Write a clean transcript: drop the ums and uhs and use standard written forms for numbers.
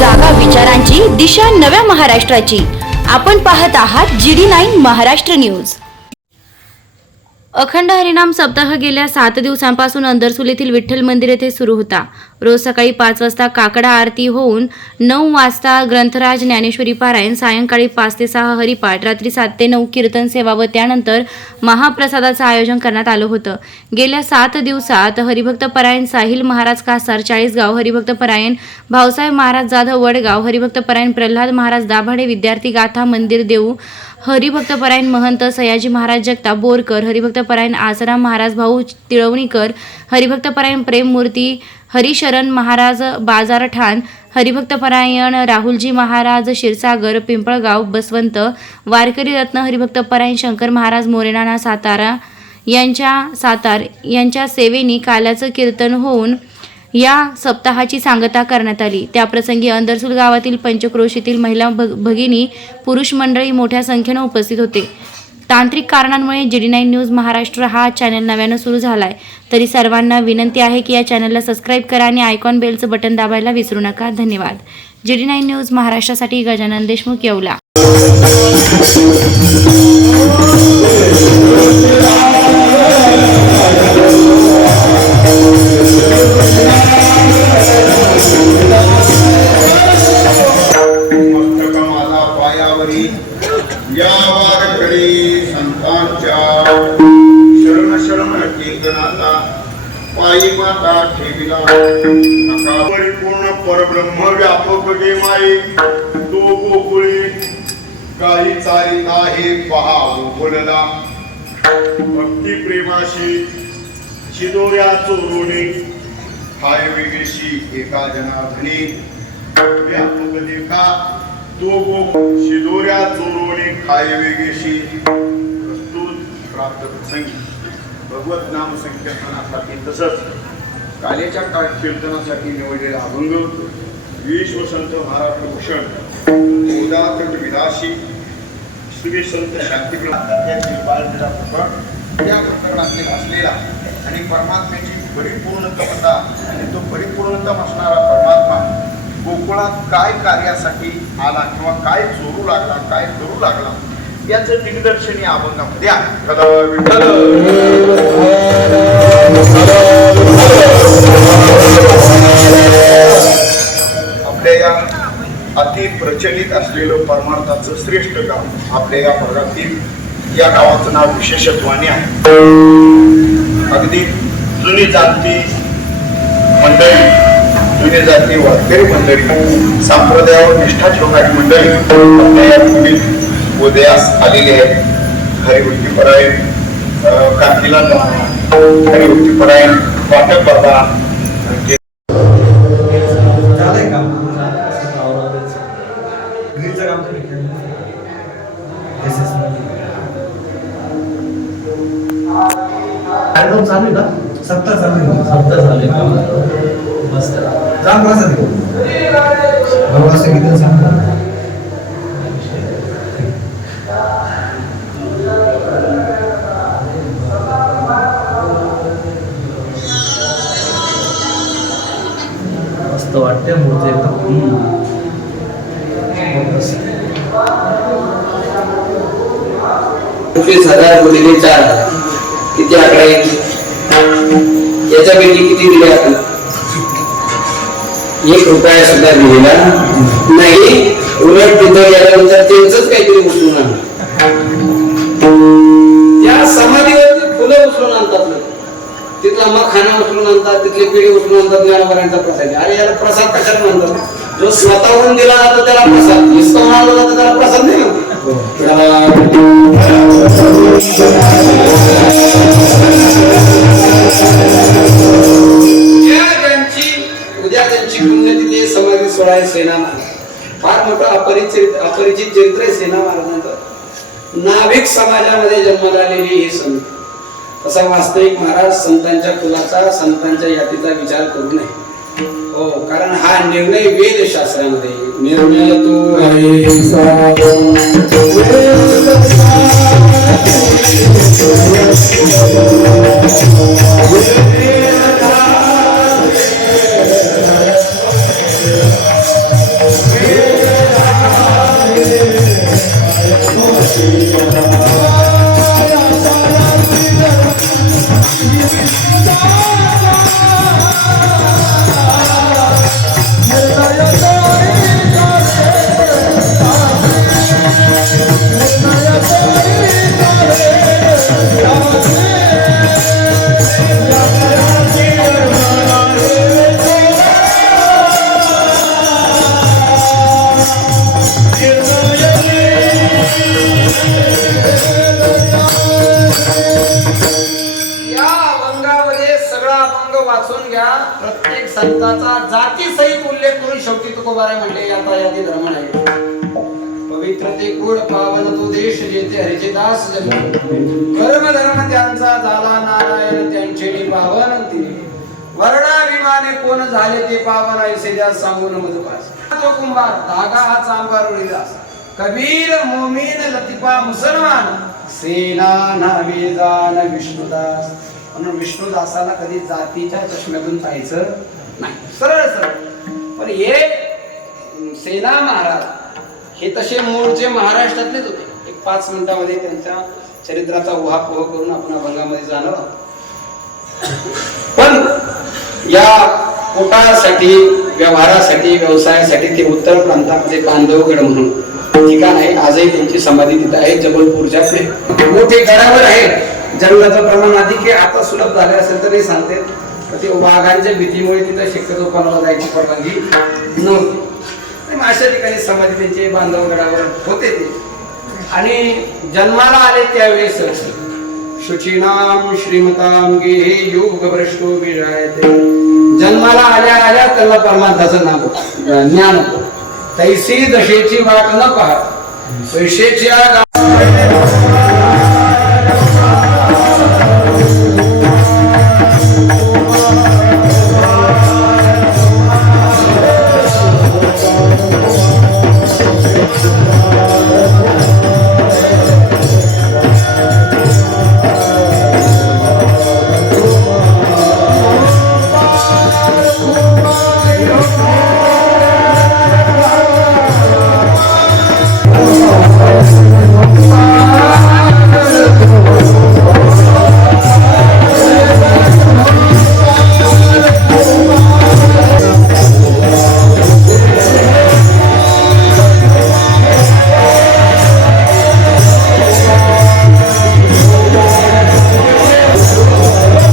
जागा विचारांची, दिशा नव्या महाराष्ट्राची. आपण पाहत आहात GD9 महाराष्ट्र न्यूज. अखंड हरिनाम सप्ताह गेल्या 7 दिवसांपासून अंदरसूल येथील विठ्ठल मंदिर येथे सुरू होता. रोज सकाळी 5 वाजता काकडा आरती होऊन 9 वाजता ग्रंथराज ज्ञानेश्वरी पारायण, सायंकाळी 5 ते 6 हरिपाठ, रात्री 7 ते 9 कीर्तन सेवा व त्यानंतर महाप्रसादाचं आयोजन करण्यात आलं होतं. गेल्या 7 दिवसात हरिभक्त परायण साहिल महाराज कासार 40गाव, हरिभक्त परायण भाऊसाहेब महाराज जाधव वडगाव, हरिभक्त परायण प्रल्हाद महाराज दाभाडे विद्यार्थी गाथा मंदिर देऊ, हरिभक्त परायण महंत सयाजी महाराज जगताप बोरकर, हरिभक्त परायण आसाराम महाराज भाऊ तिळवणीकर, हरिभक्त परायण प्रेममूर्ती हरिशरण महाराज बाजार ठाण, हरिभक्त परायण राहुलजी महाराज क्षीरसागर पिंपळगाव बसवंत, वारकरी रत्न हरिभक्त परायण शंकर महाराज मोरेनाना सातारा यांच्या सेवेनी काल्याचं कीर्तन होऊन या सप्ताहाची सांगता करण्यात आली. त्याप्रसंगी अंदरसूल गावातील पंचक्रोशीतील महिला भगिनी पुरुष मंडळी मोठ्या संख्येने उपस्थित होते. तांत्रिक कारणांमुळे GD9 न्यूज महाराष्ट्र हा चॅनल नव्यानं सुरू झालाय, तरी सर्वांना विनंती आहे की या चॅनलला सबस्क्राईब करा आणि आयकॉन बेलचं बटन दाबायला विसरू नका. धन्यवाद. GD9 न्यूज महाराष्ट्रासाठी गजानन देशमुख येवला. या वारकरी संतांच्या शरण शरण कीर्तनाचा पायी माता ठेविला नका. परिपूर्ण परब्रह्म व्यापक गे माई तो गोकुळी काही चाली नाही पहा बोलला. भक्ती प्रेमाशी शिदोऱ्या चोरोने हाय वेगेशी एका जनाधनी व्यापक देखा तो शिदोऱ्या चोरोने खाय वेगेशी. प्रस्तुत प्राप्त प्रसंगी भगवत नाम संकीर्तनासाठी तसंच कालेच्या कीर्तनासाठी निवडलेला अभंग विश्वसंत महाराष्ट्र भूषण उदात्त विलासी श्री संत शांतीप्रसाद या प्रकरणातील असलेला आणि परमात्म्याची परिपूर्णता आणि तो परिपूर्णतम असणारा परमात्मा गोकुळात काय कार्यासाठी आला किंवा काय चोरू लागला, काय करू लागला याचं दिग्दर्शन या अभंगामध्ये आहे. आपल्या या अति प्रचलित असलेलं परमार्थाचं श्रेष्ठ गाव आपल्या या भागातील या गावाचं नाव विशेषत्वाने आहे. अगदी जुनी जाती मंडळी, जुने जाती वारकरी मंडळी, संप्रदायावर निष्ठा ठेवणारी मंडळी आपल्या या भूमीत उदयास आलेली आहे. हरिभक्ती परायण काकीला हरिभक्ती परायण वाटप बाबा सप्ताह झाले मस्त जाम प्रसाद भगवान संगीत सांगतो. मस्त वाटते मूर्ती एकदम. गुणिले 4 किती आकडा येईल? याच्या पैकी किती दिले आपण? 1 रुपया सुद्धा दिलेला नाही. उलट तिथं गेल्यानंतर त्यांचंच काहीतरी उचलून आणलं. त्या समाधीवरती फुलं उचलून आणतात, तिथला मखाना उचलून आणतात, तिथले पिढी उचलून आणतात. ज्ञानोबारांचा प्रसाद. अरे याला प्रसाद कशाला म्हणतात? जो स्वतःहून दिला जातो त्याला प्रसाद, हिसकावून आणला जातो त्याला प्रसाद नाही म्हणते. उद्या त्यांची पुण्यतिथी समाधी सोहळा आहे. सेना फार मोठं अपरिचित चरित्र आहे सेना महाराजांचं. नाभिक समाजामध्ये जन्माला आलेली ही संत. तसा वास्तविक महाराज संतांच्या कुलाचा, संतांच्या यातीचा विचार करू नये. हो, कारण हा निर्णय वेदशास्त्रामध्ये निर्णय तो प्रत्येक संताचा जातीसहित उल्लेख करून शेवटी तुकोबाराय म्हणले यातायाती धर्म नाही. पवित्र ते गुण पावन तो देश जेथे हरीचे दास जन्म. कर्म धर्म त्यांचा झाला नारायण त्यांचे पावन तिने. वर्णाभिमाने कोण झाले ते पावन ऐसे द्या सांगून मधुपास. तो कुंभार धागा हा चांभार उडीदास. कबीर मोमीन लतिफा मुसलमान सेना नावे जान विष्णुदास. म्हणून विष्णुदासाला कधी जातीच्या चष्म्यातून पाहायचं नाही, सरळ सरळ. पण हे सेना महाराज हे तसे मूळचे महाराष्ट्रातलेच होते. एक 5 मिनिटांमध्ये त्यांच्या चरित्राचा उहापोह करून आपण अभंगामध्ये जाणार आहोत. पण या पोटासाठी, व्यवहारासाठी, व्यवसायासाठी ते उत्तर प्रांतामध्ये बांधवगड म्हणून ठिकाण आहे. आजही त्यांची समाधी तिथे आहे जबलपूरच्या मोठे गडावर आहे. जंगलाचं प्रमाण अधिक आहे. आता सुलभ झाले असेल तरी सांगते, ते वाघांच्या भीतीमुळे तिथं शक्यतो कोणाला जायची परवानगी नव्हती. अशा ठिकाणी समाधी त्यांचे बांधवगडावर होते ते. आणि जन्माला आले त्यावेळेस शुचीनाम श्रीमताम गे योग भ्रष्टो विरायते. जन्माला आल्या आल्या त्यांना परमार्थाचं नाम ज्ञान होतं. तैसी दशेची वाट न पाहत पैशेच्या